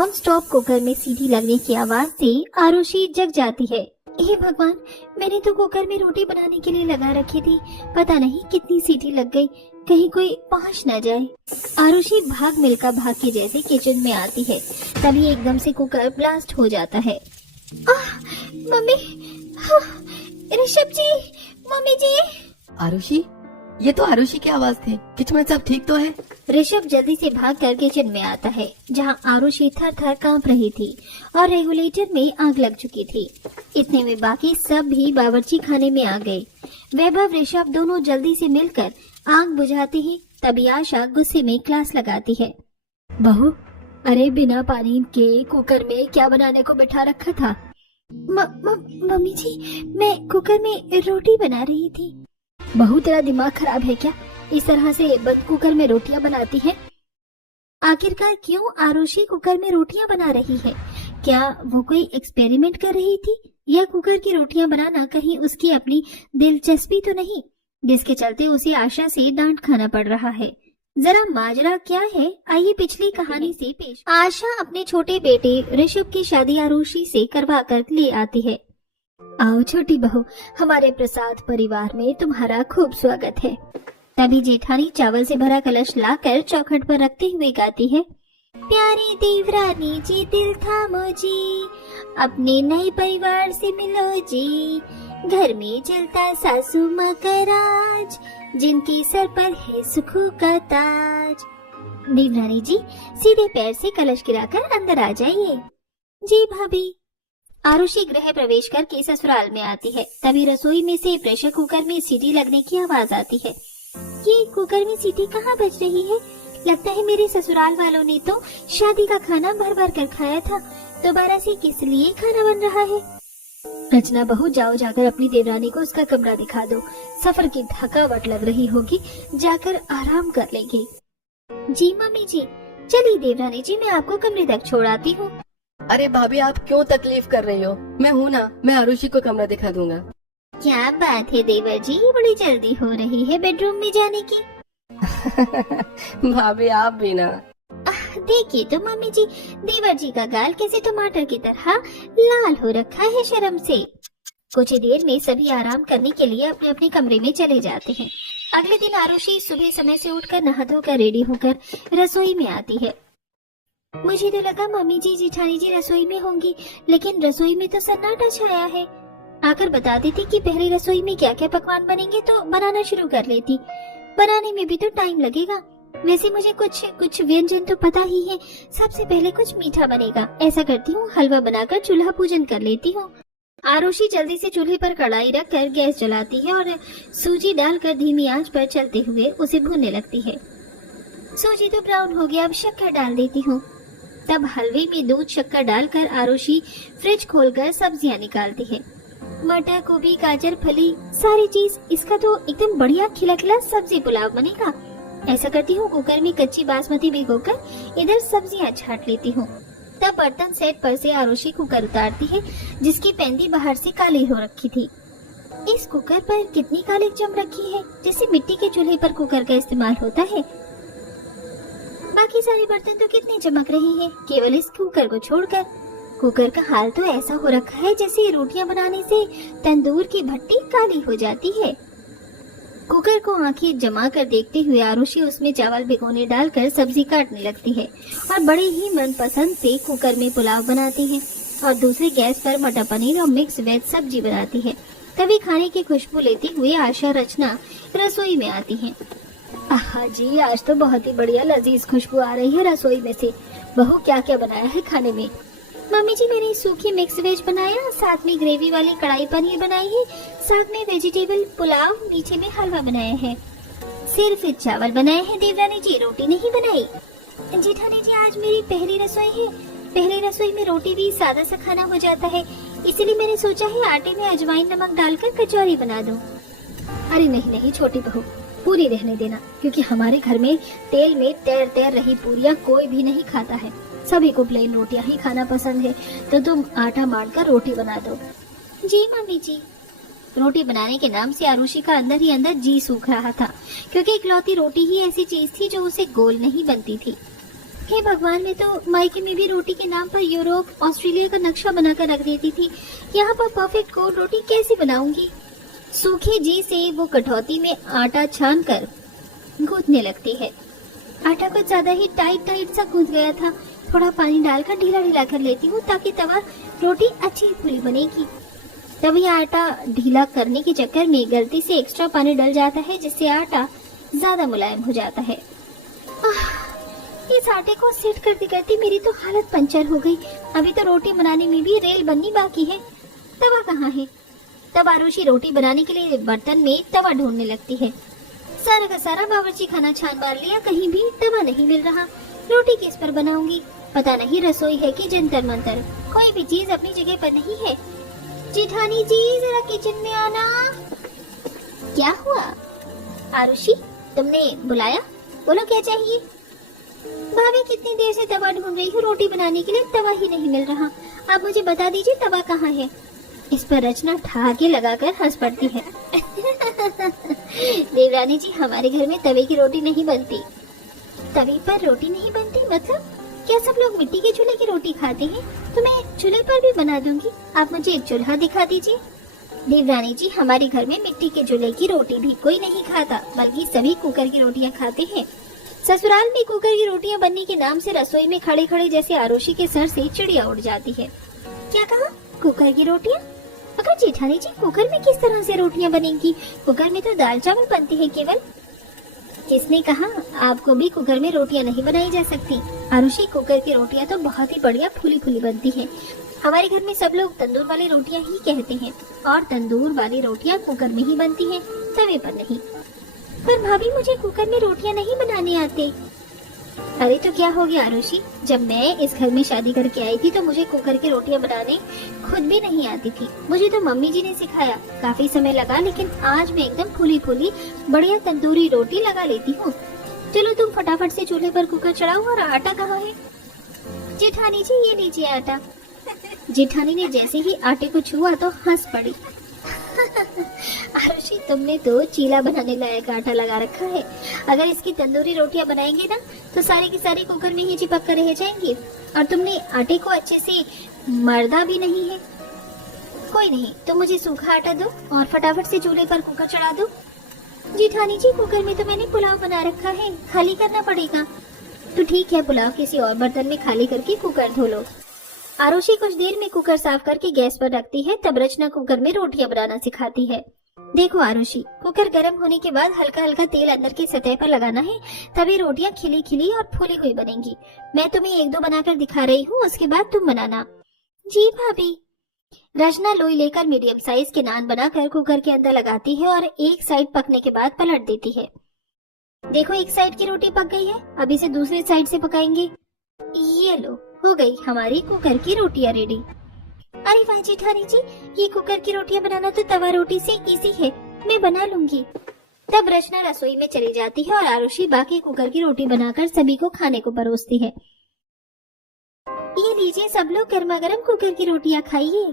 Non stop cooker में सीटी लगने की आवाज से आरुषि जग जाती है। हे भगवान, मैंने तो कुकर में रोटी बनाने के लिए लगा रखी थी, पता नहीं कितनी सीटी लग गई, कहीं कोई पहुंच न जाए। आरुषि भाग मिल्खा भाग के जैसे किचन में आती है, तभी एकदम से कुकर ब्लास्ट हो जाता है। मम्मी, ऋषभ जी, मम्मी जी। आरुषि, ये तो आरुषि की आवाज थी। किचन में सब ठीक तो है? ऋषभ जल्दी से भागकर किचन में आता है, जहां आरुषि थर थर कांप रही थी और रेगुलेटर में आग लग चुकी थी। इतने में बाकी सब भी बावर्ची खाने में आ गए। वैभव ऋषभ दोनों जल्दी से मिलकर आग बुझाते ही तभी आशा गुस्से में क्लास लगाती है। बहू, अरे बिना पानी के कुकर में क्या बनाने को बिठा रखा था? मम्मी जी, मैं कुकर में रोटी बना रही थी। बहू, तेरा दिमाग खराब है क्या? इस तरह से बंद कुकर में रोटियां बनाती है? आखिरकार क्यों आरुषि कुकर में रोटियां बना रही है? क्या वो कोई एक्सपेरिमेंट कर रही थी, या कुकर की रोटियां बनाना कहीं उसकी अपनी दिलचस्पी तो नहीं, जिसके चलते उसे आशा से डांट खाना पड़ रहा है? जरा माजरा क्या है, आइए पिछली कहानी से पेश। आशा अपने छोटे बेटे ऋषभ की शादी आरुषि से करवा कर ले आती है। आओ छोटी बहू, हमारे प्रसाद परिवार में तुम्हारा खूब स्वागत है। तभी जेठानी चावल से भरा कलश लाकर चौखट पर रखते हुए गाती है। प्यारी देवरानी जी, दिल थामो जी, अपने नए परिवार से मिलो जी, घर में चलता सासू माँ का राज, जिनकी सर पर है सुखों का ताज। देवरानी जी, सीधे पैर से कलश गिराकर अंदर आ जाइए। जी भाभी। आरुषि गृह प्रवेश करके ससुराल में आती है, तभी रसोई में से प्रेशर कुकर में सीटी लगने की आवाज आती है। ये कुकर में सीटी कहाँ बज रही है? लगता है मेरे ससुराल वालों ने तो शादी का खाना भर भर कर खाया था, दोबारा से किस लिए खाना बन रहा है? रचना बहू, जाओ जाकर अपनी देवरानी को उसका कमरा दिखा दो, सफर की थकावट लग रही होगी, जाकर आराम कर लेंगे। जी मम्मी जी। चलिए देवरानी जी, मैं आपको कमरे तक छोड़ आती हूँ। अरे भाभी, आप क्यों तकलीफ कर रही हो? मैं हूँ ना, मैं आरुषि को कमरा दिखा दूंगा। क्या बात है देवर जी, बड़ी जल्दी हो रही है बेडरूम में जाने की। भाभी आप भी ना। देखिए तो मम्मी जी, देवर जी का गाल कैसे टमाटर की तरह लाल हो रखा है शर्म से। कुछ ही देर में सभी आराम करने के लिए अपने अपने कमरे में चले जाते हैं। अगले दिन आरुषि सुबह समय से उठकर नहा धोकर रेडी होकर रसोई में आती है। मुझे तो लगा मम्मी जी जेठानी जी रसोई में होंगी, लेकिन रसोई में तो सन्नाटा छाया है। आकर बता देती कि पहले रसोई में क्या क्या पकवान बनेंगे तो बनाना शुरू कर लेती। बनाने में भी तो टाइम लगेगा। वैसे मुझे कुछ व्यंजन तो पता ही है। सबसे पहले कुछ मीठा बनेगा। ऐसा करती हूँ, हलवा बनाकर चूल्हा पूजन कर लेती हूँ। आरुषि जल्दी से चूल्हे पर कढ़ाई रखकर गैस जलाती है और सूजी डालकर धीमी आंच पर चलते हुए उसे भूनने लगती है। सूजी तो ब्राउन हो गया, अब शक्कर डाल देती हूँ। तब हलवे में दूध शक्कर डालकर आरुषि फ्रिज खोलकर सब्जियां निकालती है। मटर, गोभी, गाजर, फली, सारी चीज। इसका तो एकदम बढ़िया खिला खिला सब्जी पुलाव बनेगा। ऐसा करती हूँ, कुकर में कच्ची बासमती भिगोकर इधर सब्जियां छाट लेती हूँ। तब बर्तन सेट पर से आरुषि कुकर उतारती है, जिसकी पेंदी बाहर से काली हो रखी थी। इस कुकर पर कितनी कालिक जम रखी है, जैसे मिट्टी के चूल्हे पर कुकर का इस्तेमाल होता है। बाकी सारे बर्तन तो कितने चमक रहे हैं, केवल इस कुकर को छोड़कर। कुकर का हाल तो ऐसा हो रखा है जैसे रोटियां बनाने से तंदूर की भट्टी काली हो जाती है। कुकर को आंखें जमा कर देखते हुए आरुषि उसमें चावल भिगोने डालकर सब्जी काटने लगती है और बड़े ही मनपसंद से कुकर में पुलाव बनाती है और दूसरी गैस पर मटर पनीर और मिक्स वेज सब्जी बनाती है। तभी खाने की खुशबू लेते हुए आशा रचना रसोई में आती है। आहा जी, आज तो बहुत ही बढ़िया लजीज खुशबू आ रही है रसोई में से। बहू, क्या क्या बनाया है खाने में? मम्मी जी, मैंने सूखी मिक्स वेज बनाया, साथ में ग्रेवी वाली कढ़ाई पनीर बनाई है, साथ में वेजिटेबल पुलाव, मीठे में हलवा बनाया है। सिर्फ चावल बनाए हैं देवरानी जी, रोटी नहीं बनाई। जेठानी जी, आज मेरी पहली रसोई है। पहली रसोई में रोटी भी सादा सा खाना हो जाता है, इसीलिए मैंने सोचा है आटे में अजवाइन नमक डालकर कचौरी बना दूं। अरे नहीं नहीं छोटी बहू, पूरी रहने देना, क्योंकि हमारे घर में तेल में तैर तैर रही पूरियां कोई भी नहीं खाता है। सभी को प्लेन रोटियां ही खाना पसंद है, तो तुम आटा मारकर रोटी बना दो। जी मम्मी जी। रोटी बनाने के नाम से आरुषि का अंदर ही अंदर जी सूख रहा था, क्योंकि इकलौती रोटी ही ऐसी चीज थी जो उसे गोल नहीं बनती थी। हे भगवान, मैं तो मायके में भी रोटी के नाम पर यूरोप, ऑस्ट्रेलिया का नक्शा बनाकर रख देती थी। यहाँ पर परफेक्ट गोल रोटी कैसे बनाऊंगी? सूखे जी से वो कटौती में आटा छान कर गूंथने लगती है। आटा कुछ ज्यादा ही टाइट सा गूंथ गया था। थोड़ा पानी डालकर ढीला ढीला कर लेती हूँ ताकि तवा रोटी अच्छी फूली बनेगी। तभी आटा ढीला करने के चक्कर में गलती से एक्स्ट्रा पानी डल जाता है, जिससे आटा ज्यादा मुलायम हो जाता है। इस आटे को सेट करते करते मेरी तो हालत पंचर हो गई। अभी तो रोटी बनाने में भी रेल बननी बाकी है। तवा कहाँ है? तब आरुषि रोटी बनाने के लिए बर्तन में तवा ढूंढने लगती है। सारा का सारा बावर्ची खाना छान मार लिया, कहीं भी तवा नहीं मिल रहा। रोटी किस पर बनाऊंगी? पता नहीं रसोई है कि जंतर मंतर, कोई भी चीज अपनी जगह पर नहीं है। जेठानी जी, जरा किचन में आना। क्या हुआ आरुषि, तुमने बुलाया? बोलो क्या चाहिए? भाभी, कितनी देर से तवा ढूंढ रही हूँ रोटी बनाने के लिए, तवा ही नहीं मिल रहा। आप मुझे बता दीजिए तवा कहाँ है। इस पर रचना ठहाके लगाकर हंस पड़ती है। देवरानी जी, हमारे घर में तवे की रोटी नहीं बनती। तवे पर रोटी नहीं बनती मतलब? क्या सब लोग मिट्टी के चूल्हे की रोटी खाते हैं? तो मैं चूल्हे पर भी बना दूंगी। आप मुझे एक चूल्हा दिखा दीजिए। देवरानी जी, हमारे घर में मिट्टी के चूल्हे की रोटी भी कोई नहीं खाता, बल्कि सभी कुकर की रोटियां खाते हैं। ससुराल में कुकर की रोटियां बनने के नाम से रसोई में खड़े खड़े जैसे आरुषि के सर से चिड़िया उड़ जाती है। क्या कहा? कुकर की रोटियां? मगर जेठानी जी, कुकर में किस तरह से रोटियां बनेंगी? कुकर में तो दाल चावल बनते हैं केवल। किसने कहा? आपको भी कुकर में रोटियां नहीं बनाई जा सकती। आरुषि, कुकर की रोटियां तो बहुत ही बढ़िया फूली फूली बनती हैं। हमारे घर में सब लोग तंदूर वाली रोटियां ही कहते हैं, और तंदूर वाली रोटियां कुकर में ही बनती हैं, तवे पर नहीं। पर भाभी, मुझे कुकर में रोटियां नहीं बनाने आते। अरे तो क्या हो गया आरुषि, जब मैं इस घर में शादी करके आई थी तो मुझे कुकर की रोटियां बनाने खुद भी नहीं आती थी। मुझे तो मम्मी जी ने सिखाया। काफी समय लगा, लेकिन आज मैं एकदम फूली फूली बढ़िया तंदूरी रोटी लगा लेती हूँ। चलो तुम फटाफट से चूल्हे पर कुकर चढ़ाओ। और आटा कहाँ है? जेठानी जी, ये लीजिए आटा। जेठानी ने जैसे ही आटे को छुआ तो हंस पड़ी। आरुषि, तुमने तो चीला बनाने लायक आटा लगा रखा है। अगर इसकी तंदूरी रोटियां बनाएंगे ना तो सारी की सारी कुकर में ही चिपक कर रह जाएंगी। और तुमने आटे को अच्छे से मर्दा भी नहीं है। कोई नहीं, तुम मुझे सूखा आटा दो और फटाफट से चूल्हे पर कुकर चढ़ा दो। जेठानी जी, कुकर में तो मैंने पुलाव बना रखा है, खाली करना पड़ेगा। तो ठीक है, पुलाव किसी और बर्तन में खाली करके कुकर धो लो। आरुषि कुछ देर में कुकर साफ करके गैस पर रखती है। तब रचना कुकर में रोटियां बनाना सिखाती है। देखो आरुषि, कुकर गर्म होने के बाद हल्का हल्का तेल अंदर की सतह पर लगाना है, तभी रोटियां खिली खिली और फूली हुई बनेंगी। मैं तुम्हें एक दो बनाकर दिखा रही हूँ, उसके बाद तुम बनाना। जी भाभी। रचना लोई लेकर मीडियम साइज के नान बनाकर कुकर के अंदर लगाती है और एक साइड पकने के बाद पलट देती है। देखो, एक साइड की रोटी पक गई है, अब इसे दूसरी साइड से पकाएंगे। ये लो, हो गई हमारी कुकर की रोटियां रेडी। अरे वाह जेठानी जी, ये कुकर की रोटियां बनाना तो तवा रोटी से इजी है, मैं बना लूंगी। तब रचना रसोई में चली जाती है और आरुषि बाकी कुकर की रोटी बनाकर सभी को खाने को परोसती है। ये लीजिए सब लोग, गर्मा गर्म कुकर की रोटियां खाइए।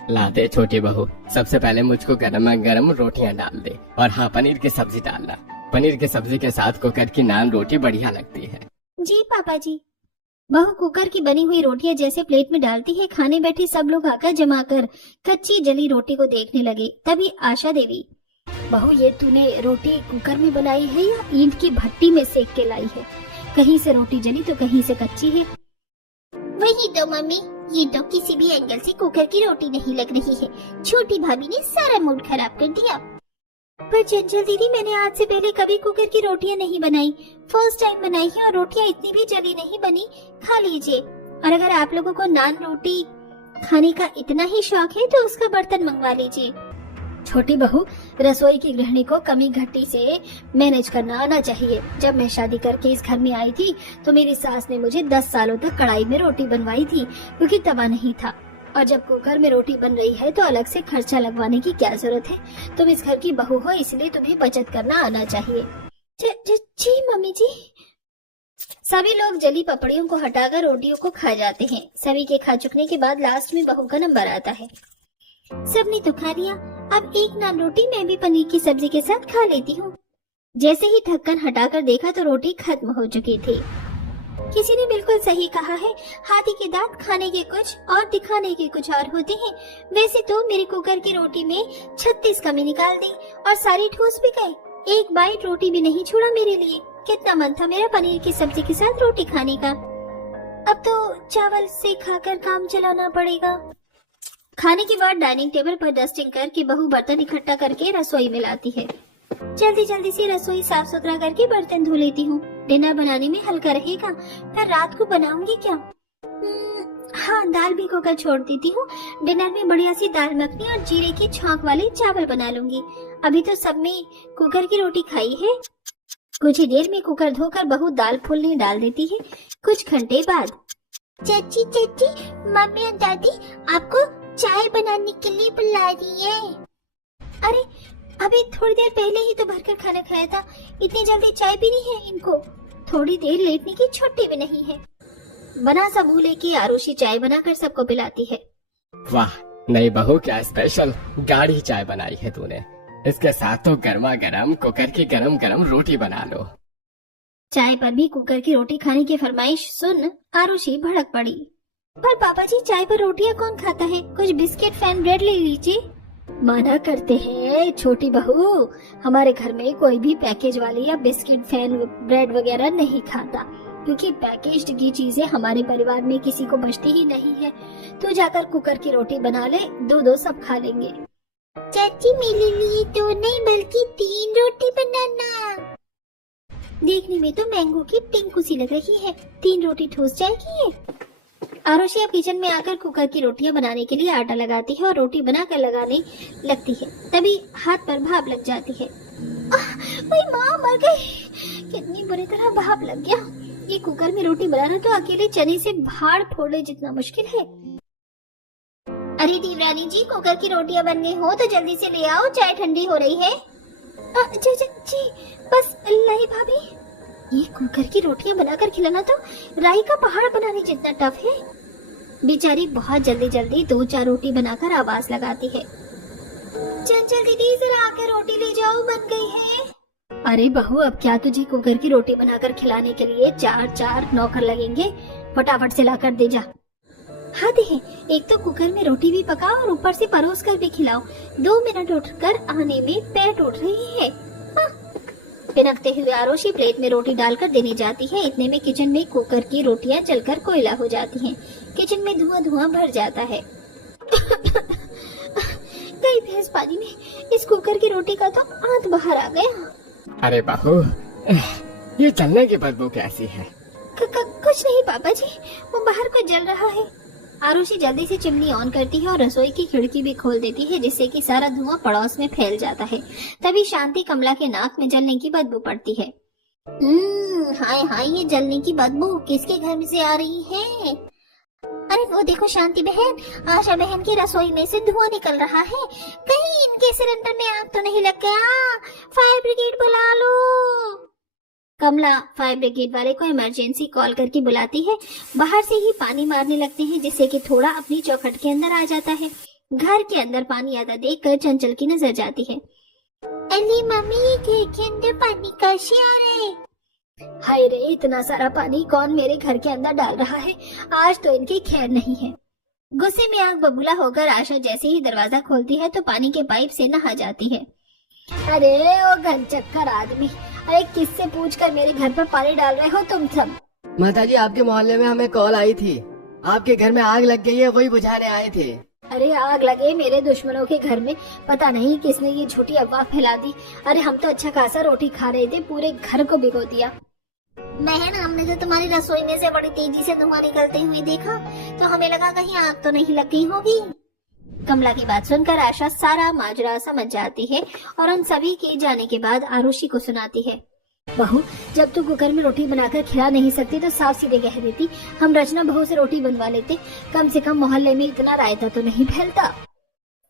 लाते छोटी बहू, सबसे पहले मुझको गर्मा गर्म रोटियां डाल दे, और हाँ, पनीर की सब्जी डालना। पनीर की सब्जी के साथ कुकर की नान रोटी बढ़िया लगती है। जी पापा जी। बहू कुकर की बनी हुई रोटियां जैसे प्लेट में डालती है, खाने बैठे सब लोग आकर जमाकर कच्ची जली रोटी को देखने लगे। तभी आशा देवी, बहू ये तूने रोटी कुकर में बनाई है या ईंट की भट्टी में सेक के लाई है? कहीं से रोटी जली तो कहीं से कच्ची है। वही तो मम्मी, ये तो किसी भी एंगल से कुकर की रोटी नहीं लग रही है। छोटी भाभी ने सारा मूड खराब कर दिया। पर चंचल दीदी, मैंने आज से पहले कभी कुकर की रोटियां नहीं बनाई, फर्स्ट टाइम बनाई है, और रोटियां इतनी भी जली नहीं बनी। खा लीजिए। और अगर आप लोगों को नान रोटी खाने का इतना ही शौक है तो उसका बर्तन मंगवा लीजिए। छोटी बहू, रसोई की गृहिणी को कमी घटी से मैनेज करना आना चाहिए। जब मैं शादी करके इस घर में आई थी तो मेरी सास ने मुझे 10 सालों तक कढ़ाई में रोटी बनवाई थी, क्योंकि तवा नहीं था। और जब कुकर में रोटी बन रही है तो अलग से खर्चा लगवाने की क्या जरूरत है? तुम इस घर की बहू हो, इसलिए तुम्हें बचत करना आना चाहिए। जी मम्मी जी। सभी लोग जली पपड़ियों को हटाकर रोटियों को खा जाते हैं। सभी के खा चुकने के बाद लास्ट में बहू का नंबर आता है। सबने तो खा लिया, अब एक नान रोटी मैं भी पनीर की सब्जी के साथ खा लेती हूँ। जैसे ही ढक्कन हटाकर देखा तो रोटी खत्म हो चुकी थी। किसी ने बिल्कुल सही कहा है, हाथी के दांत खाने के कुछ और दिखाने के कुछ और होते हैं। वैसे तो मेरे कुकर की रोटी में 36 कमी निकाल दी और सारी ठूस भी गए। एक बाइट रोटी भी नहीं छोड़ा मेरे लिए। कितना मन था मेरा पनीर की सब्जी के साथ रोटी खाने का। अब तो चावल से खाकर काम चलाना पड़ेगा। खाने के बाद डाइनिंग टेबल पर डस्टिंग करके बहू बर्तन इकट्ठा करके रसोई में लाती है। जल्दी जल्दी से रसोई साफ सुथरा करके बर्तन धो लेती हूँ। डिनर बनाने में हल्का रहेगा। पर रात को बनाऊंगी क्या? हाँ, दाल भिगो कर छोड़ देती हूँ। डिनर में बढ़िया सी दाल मखनी और जीरे की छौंक वाले चावल बना लूंगी। अभी तो सब में कुकर की रोटी खाई है। कुछ ही देर में कुकर धोकर बहू दाल फूलने डाल देती है। कुछ घंटे बाद, चाची चाची, मम्मी और दादी आपको चाय बनाने के लिए बुला रही है। अरे अभी थोड़ी देर पहले ही तो भरकर खाना खाया था, इतनी जल्दी चाय पीनी है इनको? थोड़ी देर लेटने की छुट्टी भी नहीं है। बना सा मुंह लेके आरुषि चाय बनाकर सबको पिलाती है। वाह, नई बहू क्या स्पेशल गाढ़ी चाय बनाई है तूने। इसके साथ तो गर्मा गर्म कुकर की गरम गरम रोटी बना लो। चाय पर भी कुकर की रोटी खाने की फरमाइश सुन आरुषि भड़क पड़ी। पर पापा जी, चाय पर रोटियां कौन खाता है? कुछ बिस्किट फैन ब्रेड ले लीजिए। मना करते हैं छोटी बहू, हमारे घर में कोई भी पैकेज वाली या बिस्किट फैन ब्रेड वगैरह नहीं खाता, क्योंकि पैकेज्ड की चीजें हमारे परिवार में किसी को बचती ही नहीं है। तो जाकर कुकर की रोटी बना ले, दो सब खा लेंगे। चाची, मेरे लिए 2 नहीं बल्कि 3 रोटी बनाना। देखने में तो मैंगो की टिंकू सी लग रही है, 3 रोटी ठूस जाएगी ये। आरुषि अब किचन में आकर कुकर की रोटियां बनाने के लिए आटा लगाती है और रोटी बनाकर लगाने लगती है। तभी हाथ पर भाप लग जाती है। मेरी माँ मर गई। कितनी बुरी तरह भाप लग गया। ये कुकर में रोटी बनाना तो अकेले चने से भाड़ फोड़े जितना मुश्किल है। अरे देवरानी जी, कुकर की रोटियां बन गई हो तो जल्दी से ले आओ, चाय ठंडी हो रही है। जी बस लाई भाभी। ये कुकर की रोटियां बनाकर खिलाना तो राई का पहाड़ बनाने जितना टफ है। बेचारी बहुत जल्दी 2-4 रोटी बनाकर आवाज लगाती है। चंचल दीदी, जरा आकर रोटी ले जाओ, बन गई है। अरे बहू, अब क्या तुझे कुकर की रोटी बनाकर खिलाने के लिए 4 नौकर लगेंगे? फटाफट से लाकर दे जा। हाँ दे, एक तो कुकर में रोटी भी पकाओ और ऊपर से परोस कर भी खिलाओ। 2 मिनट उठकर आने में पैर टूट रही है। पिनकते हुए आरुषि प्लेट में रोटी डालकर देने जाती है। इतने में किचन में कुकर की रोटियां जलकर कोयला हो जाती हैं। किचन में धुआं भर जाता है। गई भैंस पानी में। इस कुकर की रोटी का तो आंत बाहर आ गया। अरे बहू, ये जलने की बदबू कैसी है? कुछ नहीं पापा जी, वो बाहर को जल रहा है। आरुषि जल्दी से चिमनी ऑन करती है और रसोई की खिड़की भी खोल देती है, जिससे कि सारा धुआं पड़ोस में फैल जाता है। तभी शांति कमला के नाक में जलने की बदबू पड़ती है। हाय हाय, ये जलने की बदबू किसके घर में से आ रही है? अरे वो देखो शांति बहन, आशा बहन की रसोई में से धुआं निकल रहा है। कहीं इनके सिलेंडर में आग तो नहीं लग गया? फायर ब्रिगेड बुला लो। कमला फायर ब्रिगेड वाले को इमरजेंसी कॉल करके बुलाती है। बाहर से ही पानी मारने लगते हैं, जिससे कि थोड़ा अपनी चौखट के अंदर आ जाता है। घर के अंदर पानी आता देखकर चंचल की नजर जाती है। अली मम्मी, ये घर के अंदर पानी कैसे आ रहा है? हाय रे, इतना सारा पानी कौन मेरे घर के अंदर डाल रहा है? आज तो इनकी खैर नहीं है। गुस्से में आग बबूला होकर आशा जैसे ही दरवाजा खोलती है तो पानी के पाइप से नहा जाती है। अरे ओ घनचक्कर आदमी, अरे किससे पूछकर मेरे घर पर पानी डाल रहे हो तुम सब? माताजी, आपके मोहल्ले में हमें कॉल आई थी, आपके घर में आग लग गई है, वही बुझाने आए थे। अरे आग लगे मेरे दुश्मनों के घर में, पता नहीं किसने ये झूठी अफवाह फैला दी। अरे हम तो अच्छा खासा रोटी खा रहे थे, पूरे घर को भिगो दिया। बहन, हमने तो तुम्हारी रसोई में से बड़ी तेजी से धुआं निकलते हुए देखा, तो हमें लगा कहीं आग तो नहीं लग गई होगी। कमला की बात सुनकर आशा सारा माजरा समझ जाती है और उन सभी के जाने के बाद आरुषि को सुनाती है। बहू, जब तू कुकर में रोटी बनाकर खिला नहीं सकती तो साफ सीधे कह देती, हम रचना बहू से रोटी बनवा लेते। कम से कम मोहल्ले में इतना रायता तो नहीं फैलता।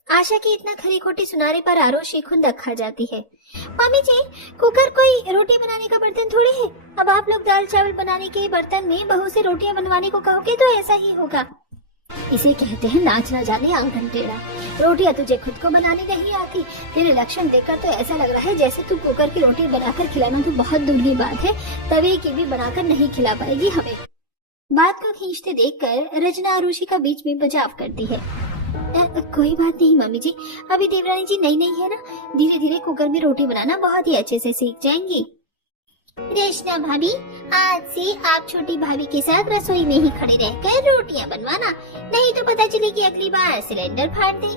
आशा की इतना खरी खोटी सुनाने पर आरुषि खुंदक खा जाती है। मम्मी जी, कुकर कोई रोटी बनाने का बर्तन थोड़ी है। अब आप लोग दाल चावल बनाने के बर्तन में बहू से रोटियां बनवाने को कहोगे तो ऐसा ही होगा। इसे कहते हैं नाच ना जाने आंगन टेढ़ा। रोटियां तुझे खुद को बनाने नहीं आती। तेरे लक्षण देखकर तो ऐसा लग रहा है जैसे तू कुकर की रोटी बनाकर खिलाना तो बहुत दूर की बात है, तवे की भी बनाकर नहीं खिला पाएगी हमें। बात को खींचते देखकर रचना आरुषि का बीच में बचाव करती है। कोई बात नहीं मम्मी जी, अभी देवरानी जी नई नई है ना, धीरे धीरे कुकर में रोटी बनाना बहुत ही अच्छे से सीख जाएंगी। रचना भाभी, आज से आप छोटी भाभी के साथ रसोई में ही खड़े रहकर रोटियां बनवाना, नहीं तो पता चले कि अगली बार सिलेंडर फाड़ दे।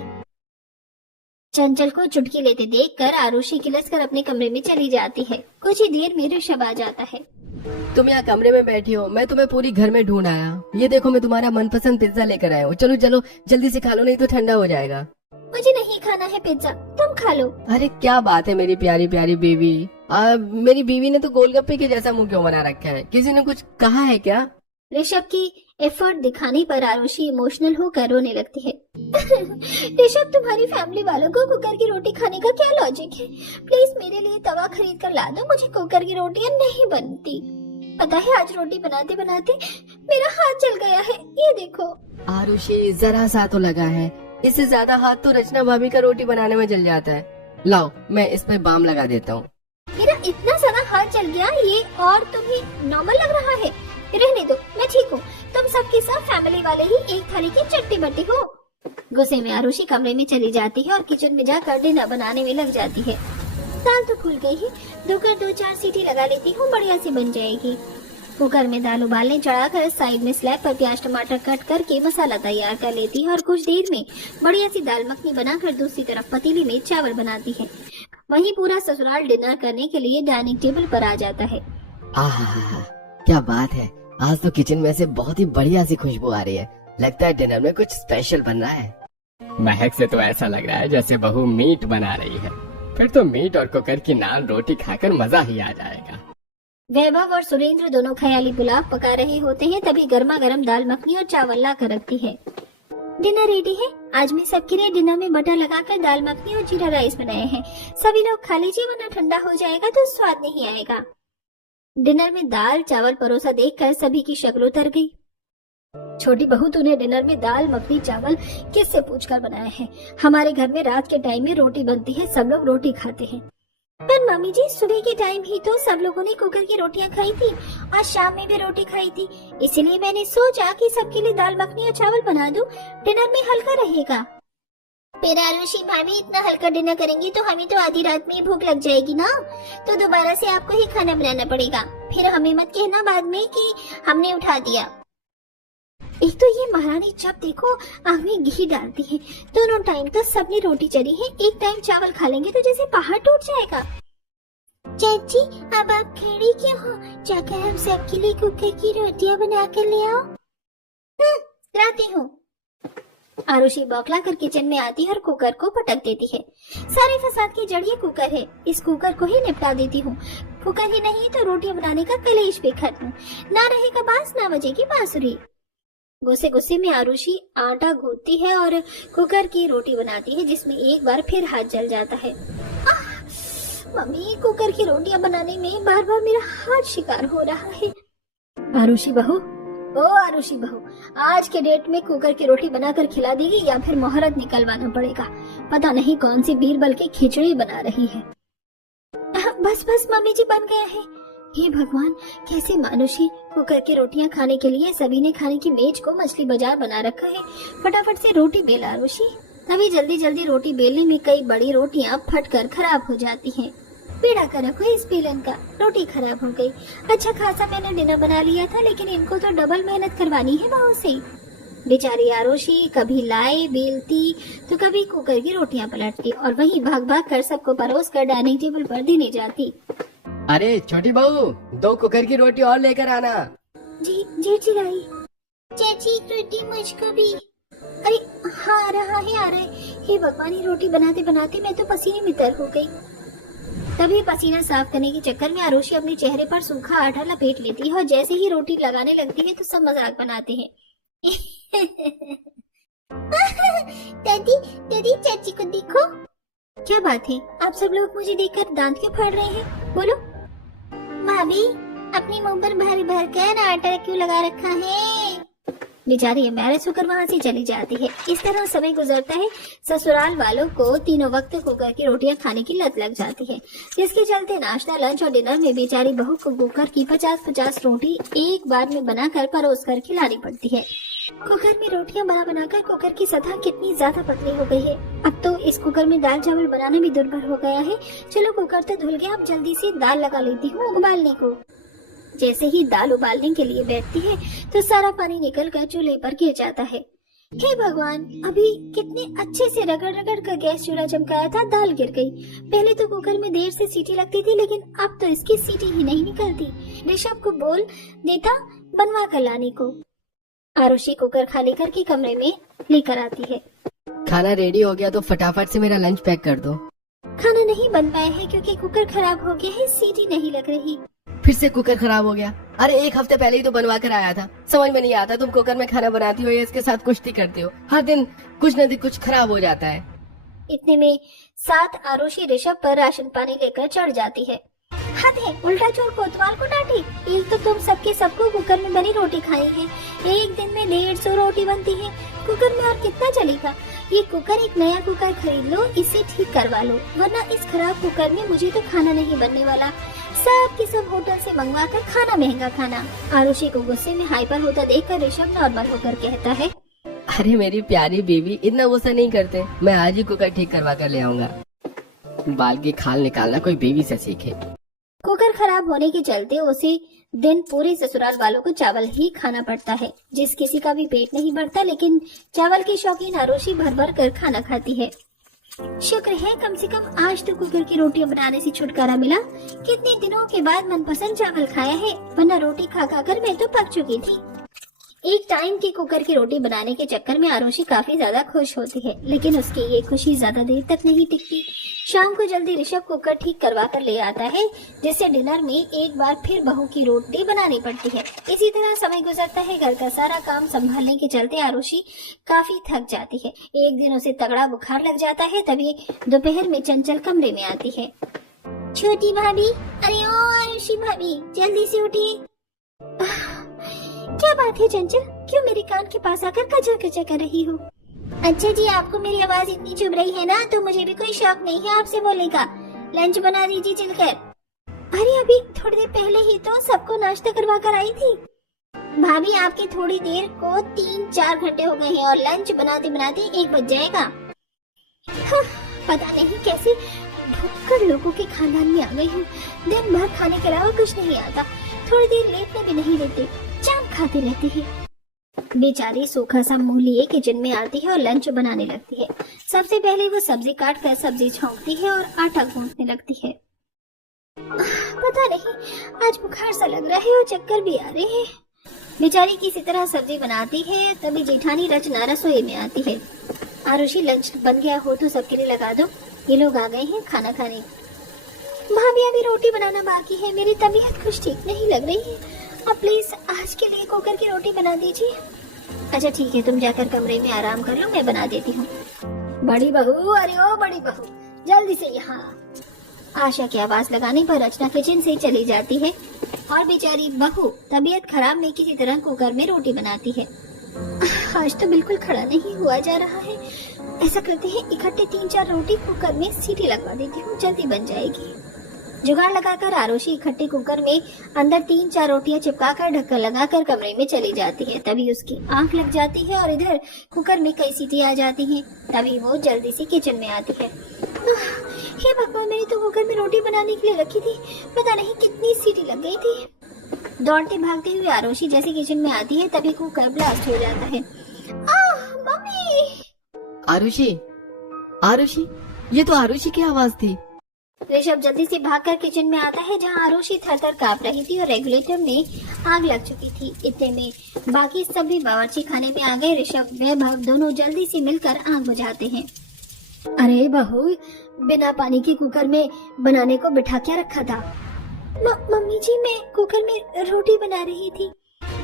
चंचल को चुटकी लेते देखकर आरुषि किलस कर अपने कमरे में चली जाती है। कुछ ही देर में ऋषभ आ जाता है। तुम यहाँ कमरे में बैठी हो, मैं तुम्हें पूरी घर में ढूंढ आया। ये देखो मैं तुम्हारा मनपसंद पिज्जा लेकर आया हूँ। चलो चलो जल्दी से खा लो, नहीं तो ठंडा हो जाएगा। मुझे नहीं खाना है पिज्जा, तुम खा लो। अरे क्या बात है मेरी प्यारी प्यारी बीवी। मेरी बीवी ने तो गोलगप्पे के जैसा मुंह क्यों बना रखा है? किसी ने कुछ कहा है क्या? ऋषभ की एफर्ट दिखाने पर आरुषि इमोशनल होकर रोने लगती है। ऋषभ, तुम्हारी फैमिली वालों को कुकर की रोटी खाने का क्या लॉजिक है? प्लीज मेरे लिए तवा खरीद कर ला दो, मुझे कुकर की रोटियां नहीं बनती। पता है आज रोटी बनाते बनाते मेरा हाथ जल गया है, ये देखो। आरुषि जरा सा तो लगा है, इससे ज्यादा हाथ तो रचना भाभी का रोटी बनाने में जल जाता है। लाओ मैं इस पे बाम लगा देता हूँ। मेरा इतना सारा हाथ जल गया, ये और तुम्हें नॉर्मल लग रहा है? रहने दो, मैं ठीक हूँ। तुम सबके सब फैमिली वाले ही एक थाली की चट्टी बट्टी हो। गुस्से में आरुषि कमरे में चली जाती है और किचन में जाकर डिनर बनाने में लग जाती है। दाल तो फूल गई है, धोकर 2-4 सीटी लगा लेती हूँ, बढ़िया से बन जाएगी। कुकर में दाल उबालने चढ़ाकर साइड में स्लैब पर प्याज टमाटर कट करके मसाला तैयार कर लेती है और कुछ देर में बढ़िया सी दाल मखनी बनाकर दूसरी तरफ पतीली में चावल बनाती है। वहीं पूरा ससुराल डिनर करने के लिए डाइनिंग टेबल पर आ जाता है। आहा, क्या बात है, आज तो किचन में से बहुत ही बढ़िया सी खुशबू आ रही है। लगता है डिनर में कुछ स्पेशल बन रहा है। महक से तो ऐसा लग रहा है जैसे बहू मीट बना रही है। फिर तो मीट और कुकर की नान रोटी खाकर मजा ही आ जाएगा। वैभव और सुरेंद्र दोनों ख्याली पुलाव पका रहे होते हैं, तभी गर्मा गर्म दाल मखनी और चावल ला कर रखती है। डिनर रेडी है। आज मैं सबके लिए डिनर में बटर लगाकर दाल मखनी और जीरा राइस बनाए हैं। सभी लोग खा लीजिए, वरना ठंडा हो जाएगा तो स्वाद नहीं आएगा। डिनर में दाल चावल परोसा देखकर सभी की शक्ल उतर गई। छोटी बहू, तूने डिनर में दाल मखनी चावल किससे पूछकर बनाए हैं? हमारे घर में रात के टाइम में रोटी बनती है, सब लोग रोटी खाते हैं। पर मम्मी जी, सुबह के टाइम ही तो सब लोगों ने कुकर की रोटियां खाई थी और शाम में भी रोटी खाई थी, इसलिए मैंने सोचा कि सबके लिए दाल मखनी और चावल बना दूं, डिनर में हल्का रहेगा। फिर आरुषि भाभी, इतना हल्का डिनर करेंगी तो हमें तो आधी रात में भूख लग जाएगी ना, तो दोबारा से आपको ही खाना बनाना पड़ेगा। फिर हमें मत कहना बाद में कि हमने उठा दिया। एक तो ये महारानी जब देखो आग में घी डालती है, दोनों टाइम तो सबने रोटी चली है, एक टाइम चावल खा लेंगे तो जैसे पहाड़ टूट जाएगा। चाची, अब आप खड़ी क्यों हो? जाकर हम सबके लिए कुकर की रोटियां बना कर ले आओ। लाती हूँ। आरुषि बौखला कर किचन में आती है और कुकर को पटक देती है। सारे फसाद की जड़ ये कुकर है, इस कुकर को ही निपटा देती हूँ। कुकर ही नहीं तो रोटियां बनाने का कलेश भी खत्म, ना रहेगा बांस ना बजेगी बांसुरी। गुस्से गुस्से में आरुषि आटा गूंथती है और कुकर की रोटी बनाती है, जिसमें एक बार फिर हाथ जल जाता है। मम्मी, कुकर की रोटियां बनाने में बार बार मेरा हाथ शिकार हो रहा है। आरुषि बहू, ओ आरुषि बहू, आज के डेट में कुकर की रोटी बनाकर खिला देगी या फिर मुहूर्त निकलवाना पड़ेगा। पता नहीं कौन सी बीरबल की खिचड़ी बना रही है। बस बस मम्मी जी, बन गया है। हे भगवान, कैसे मानुषी। कुकर की रोटियां खाने के लिए सभी ने खाने की मेज को मछली बाजार बना रखा है। फटाफट से रोटी बेल आरुषि। तभी जल्दी जल्दी रोटी बेलने में कई बड़ी रोटियां फटकर खराब हो जाती हैं। बेड़ा कर रखो इस बेलन का, रोटी खराब हो गई। अच्छा खासा मैंने डिनर बना लिया था, लेकिन इनको तो डबल मेहनत करवानी है वहाँ से। बेचारी आरुषि कभी लाए बेलती तो कभी कुकर की रोटियां पलटती और वहीं भाग भाग कर सबको परोस कर डाइनिंग टेबल पर देने जाती। अरे छोटी बहू, 2 कुकर की रोटी और लेकर आना। जी जी चिराई। चाची, रोटी मुझको भी। अरे हाँ, आ रहा है। हे भगवान, ये रोटी बनाते बनाते मैं तो पसीने में तर हो गई। तभी पसीना साफ करने के चक्कर में आरुषि अपने चेहरे पर सूखा आटा लपेट लेती है और जैसे ही रोटी लगाने लगती है तो सब मजाक बनाते हैं। दादी चाची को देखो। क्या बात है, आप सब लोग मुझे देखकर दांत क्यों फाड़ रहे हैं? बोलो। भाभी, अपने मुंह पर भर भर कर आटा क्यों लगा रखा है? बेचारी एम्बैरेस होकर वहाँ से चली जाती है। इस तरह समय गुजरता है। ससुराल वालों को तीनों वक्त कुकर की रोटियां खाने की लत लग जाती है, जिसके चलते नाश्ता, लंच और डिनर में बेचारी बहू को कुकर की 50-50 रोटी एक बार में बनाकर परोस कर खिलानी पड़ती है। कुकर में रोटियां बना बनाकर कुकर की सतह कितनी ज्यादा पतली हो गई है। अब तो इस कुकर में दाल चावल बनाना भी दुर्भर हो गया है। चलो कुकर तो धुल गया, अब जल्दी से दाल लगा लेती हूँ उबालने को। जैसे ही दाल उबालने के लिए बैठती है तो सारा पानी निकलकर चूल्हे पर गिर जाता है। हे भगवान, अभी कितने अच्छे से रगड़ रगड़ कर गैस चूल्हा चमकाया था, दाल गिर गई। पहले तो कुकर में देर से सीटी लगती थी, लेकिन अब तो इसकी सीटी ही नहीं निकलती। ऋषभ को बोल देता बनवा कर लाने को। आरुषि कुकर खाली करके कमरे में लेकर आती है। खाना रेडी हो गया तो फटाफट से मेरा लंच पैक कर दो। खाना नहीं बन पाया है क्योंकि कुकर खराब हो गया है, सीटी नहीं लग रही। फिर से कुकर खराब हो गया? अरे 1 हफ्ते पहले ही तो बनवा कर आया था। समझ में नहीं आता तुम कुकर में खाना बनाती हो या इसके साथ कुश्ती करती हो। हर दिन कुछ न कुछ खराब हो जाता है। इतने में साथ आरुषि ऋषभ पर राशन पानी लेकर चढ़ जाती है। हद है, उल्टा चोर कोतवाल को डांटे। एक तो तुम सबको कुकर में बनी रोटी खाई है। एक दिन में 150 रोटी बनती है। कुकर में और कितना चलेगा? ये कुकर, एक नया कुकर खरीद लो, इसे ठीक करवा लो, वरना इस खराब कुकर में मुझे तो खाना नहीं बनने वाला। सब के सब होटल से मंगवा कर खाना, महंगा खाना। आरुषि को गुस्से में हाइपर होता देखकर ऋषभ नॉर्मल होकर कहता है, अरे मेरी प्यारी बेबी, इतना गुस्सा नहीं करते। मैं आज ही कुकर ठीक करवा कर ले आऊंगा। बाल की खाल निकालना कोई बेबी से सीखे। कुकर खराब होने के चलते उसी दिन पूरे ससुराल वालों को चावल ही खाना पड़ता है। जिस किसी का भी पेट नहीं भरता, लेकिन चावल की शौकीन आरुषि भर भर कर खाना खाती है। शुक्र है कम से कम आज तो कुकर की रोटियां बनाने से छुटकारा मिला। कितने दिनों के बाद मनपसंद चावल खाया है, वरना रोटी खा खा कर मैं तो पक चुकी थी। एक टाइम की कुकर की रोटी बनाने के चक्कर में आरुषि काफी ज्यादा खुश होती है, लेकिन उसकी ये खुशी ज्यादा देर तक नहीं टिकती। शाम को जल्दी ऋषभ कुकर ठीक करवा कर ले आता है, जिससे डिनर में एक बार फिर बहू की रोटी बनानी पड़ती है। इसी तरह समय गुजरता है। घर का सारा काम संभालने के चलते आरुषि काफी थक जाती है। एक दिन उसे तगड़ा बुखार लग जाता है। तभी दोपहर में चंचल कमरे में आती है। छोटी भाभी, अरे ओ आरुषि भाभी, जल्दी से उठिए। क्या बात है चंचल, क्यों मेरे कान के पास आकर कचर कचर कर रही हो? अच्छा जी, आपको मेरी आवाज इतनी चुभ रही है ना, तो मुझे भी कोई शौक नहीं है आपसे बोलने का। लंच बना दीजिए चलकर। अरे अभी थोड़ी देर पहले ही तो सबको नाश्ता करवा कर आई थी। भाभी, आपकी थोड़ी देर को 3-4 घंटे हो गए हैं और लंच बनाते बनाते 1 बज जाएगा। पता नहीं कैसे भुक्कड़ लोगों के खानदान में आ गई हूँ। दिन भर खाने के अलावा कुछ नहीं आता। थोड़ी देर लेटने भी नहीं देते, जान खाती रहती है। बेचारी सूखा सा मुंह लिए किचन में आती है और लंच बनाने लगती है। सबसे पहले वो सब्जी काट कर सब्जी छौंकती है और आटा गूंथने लगती है। पता नहीं आज बुखार सा लग रहा है और चक्कर भी आ रहे हैं। बेचारी किसी तरह सब्जी बनाती है, तभी जेठानी रचना रसोई में आती है। आरुषि, लंच बन गया हो तो सबके लिए लगा दो, ये लोग आ गए हैं खाना खाने। भाभी, अभी रोटी बनाना बाकी है, मेरी तबीयत कुछ ठीक नहीं लग रही है। अब प्लीज आज के लिए कुकर की रोटी बना दीजिए। अच्छा ठीक है, तुम जाकर कमरे में आराम कर लो, मैं बना देती हूँ। बड़ी बहू, अरे ओ बड़ी बहू, जल्दी से यहाँ। आशा की आवाज लगाने पर रचना किचन से चली जाती है और बेचारी बहू तबीयत खराब में किसी तरह कुकर में रोटी बनाती है। आज तो बिल्कुल खड़ा नहीं हुआ जा रहा है। ऐसा करते हैं, इकट्ठे 3-4 रोटी कुकर में सीटी लगवा देती हूँ, जल्दी बन जाएगी। जुगाड़ लगाकर आरुषि इकट्ठे कुकर में अंदर 3-4 रोटियां चिपकाकर ढक्कन लगाकर कमरे में चली जाती है। तभी उसकी आंख लग जाती है और इधर कुकर में कई सीटी आ जाती हैं। तभी वो जल्दी से किचन में आती है। हे भगवान, मैंने तो कुकर में रोटी बनाने के लिए रखी थी, पता नहीं कितनी सीटी लग गई थी। दौड़ते भागते हुए आरुषि जैसे किचन में आती है, तभी कुकर ब्लास्ट हो जाता है। मम्मी! आरुषि, आरुषि, ये तो आरुषि की आवाज थी। ऋषभ जल्दी से भागकर किचन में आता है, जहां आरुषि थर-थर कांप रही थी और रेगुलेटर में आग लग चुकी थी। इतने में बाकी सभी बावर्ची खाने में आ गए। ऋषभ वैभव दोनों जल्दी से मिलकर आग बुझाते हैं। अरे बहू, बिना पानी के कुकर में बनाने को बिठा क्या रखा था? मम्मी जी, मैं कुकर में रोटी बना रही थी।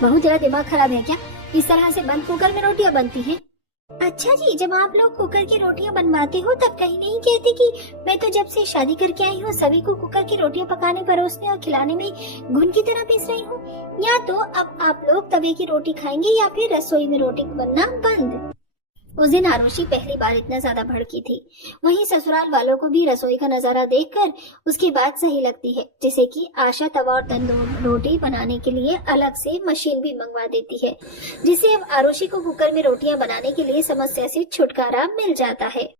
बहू, तेरा दिमाग खराब है क्या? इस तरह से बंद कुकर में रोटियां बनती हैं? अच्छा जी, जब आप लोग कुकर की रोटियां बनवाते हो तब कहीं नहीं कहते कि मैं तो जब से शादी करके आई हूँ सभी को कुकर की रोटियां पकाने, परोसने और खिलाने में घुन की तरह पीस रही हूँ। या तो अब आप लोग तवे की रोटी खाएंगे या फिर रसोई में रोटी बनना बंद। उस दिन आरुषि पहली बार इतना ज्यादा भड़की थी। वहीं ससुराल वालों को भी रसोई का नजारा देखकर उसकी बात सही लगती है, जैसे कि आशा तवा और तंदूर रोटी बनाने के लिए अलग से मशीन भी मंगवा देती है, जिससे अब आरुषि को कुकर में रोटियां बनाने के लिए समस्या से छुटकारा मिल जाता है।